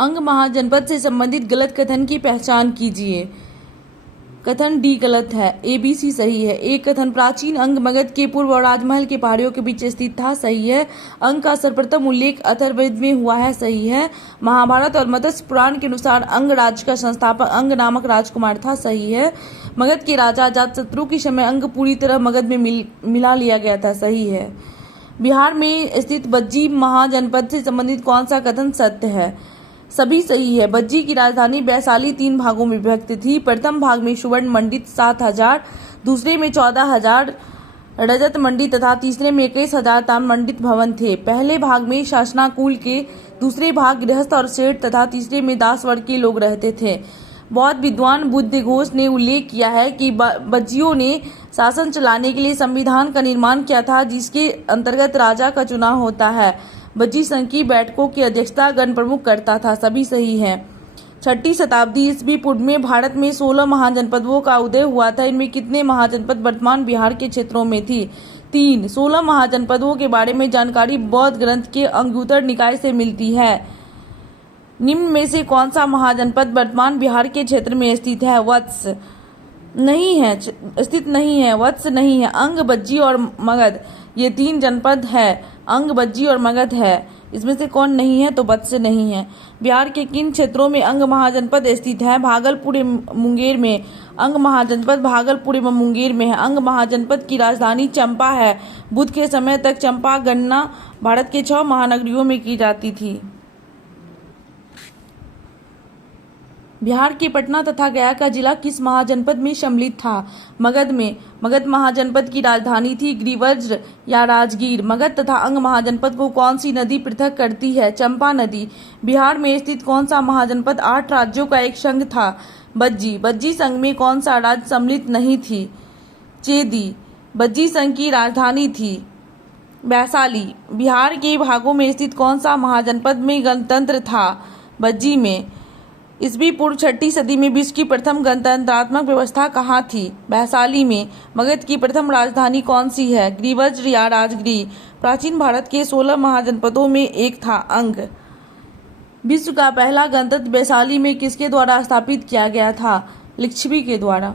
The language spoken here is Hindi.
अंग महाजनपद से संबंधित गलत कथन की पहचान कीजिए। कथन डी गलत है, ए बी सी सही है। एक कथन प्राचीन अंग मगध के पूर्व और राजमहल के पहाड़ियों के बीच स्थित था, सही है। अंग का सर्वप्रथम उल्लेख अथर्ववेद में हुआ है, सही है। महाभारत और मत्स्य पुराण के अनुसार अंग राज्य का संस्थापक अंग नामक राजकुमार था, सही है। मगध के राजा अजातशत्रु के समय अंग पूरी तरह मगध में मिला लिया गया था, सही है। बिहार में स्थित बज्जी महाजनपद से संबंधित कौन सा कथन सत्य है? सभी सही है। बज्जी की राजधानी वैशाली 3 भागों में विभक्त थी। प्रथम भाग में सुवर्ण मंडित 7,000, दूसरे में 14,000 रजत मंडित तथा तीसरे में 21,000 ताम्र मंडित भवन थे। पहले भाग में शासनाकुल के, दूसरे भाग गृहस्थ और सेठ तथा तीसरे में दास वर्ग के लोग रहते थे। बौद्ध विद्वान बुद्धघोष ने उल्लेख किया है कि बज्जियों ने शासन चलाने के लिए संविधान का निर्माण किया था, जिसके अंतर्गत राजा का चुनाव होता है। बज्जी संघ की बैठकों की अध्यक्षता गण प्रमुख करता था, सभी सही है। 6ठी शताब्दी ईस्वी पूर्व में भारत में 16 महाजनपदों का उदय हुआ था। इनमें कितने महाजनपद वर्तमान बिहार के क्षेत्रों में थी? 3। 16 महाजनपदों के बारे में जानकारी बौद्ध ग्रंथ के अंगुत्तर निकाय से मिलती है। निम्न में से कौन सा महाजनपद वर्तमान बिहार के क्षेत्र में स्थित है? वत्स नहीं है, स्थित नहीं है, वत्स नहीं है। अंग, बज्जी और मगध ये 3 जनपद है। अंग, बज्जी और मगध है, इसमें से कौन नहीं है? तो वत्स नहीं है। बिहार के किन क्षेत्रों में अंग महाजनपद स्थित है? भागलपुर एवं मुंगेर में। अंग महाजनपद भागलपुर एवं मुंगेर में है। अंग महाजनपद की राजधानी चंपा है। बुद्ध के समय तक चंपा गणना भारत के 6 महानगरियों में की जाती थी। बिहार के पटना तथा गया का जिला किस महाजनपद में सम्मिलित था? मगध में। मगध महाजनपद की राजधानी थी गिरिव्रज या राजगीर। मगध तथा अंग महाजनपद को कौन सी नदी पृथक करती है? चंपा नदी। बिहार में स्थित कौन सा महाजनपद 8 राज्यों का एक संघ था? बज्जी। बज्जी संघ में कौन सा राज्य सम्मिलित नहीं थी? चेदी। बज्जी संघ की राजधानी थी वैशाली। बिहार के भागों में स्थित कौन सा महाजनपद में गणतंत्र था? बज्जी में। ईस्वी पूर्व 6ठी सदी में विश्व की प्रथम गणतंत्रात्मक व्यवस्था कहाँ थी? वैशाली में। मगध की प्रथम राजधानी कौन सी है? गिरिव्रज या राजगीर। प्राचीन भारत के 16 महाजनपदों में एक था अंग। विश्व का पहला गणतंत्र वैशाली में किसके द्वारा स्थापित किया गया था? लिच्छवी के द्वारा।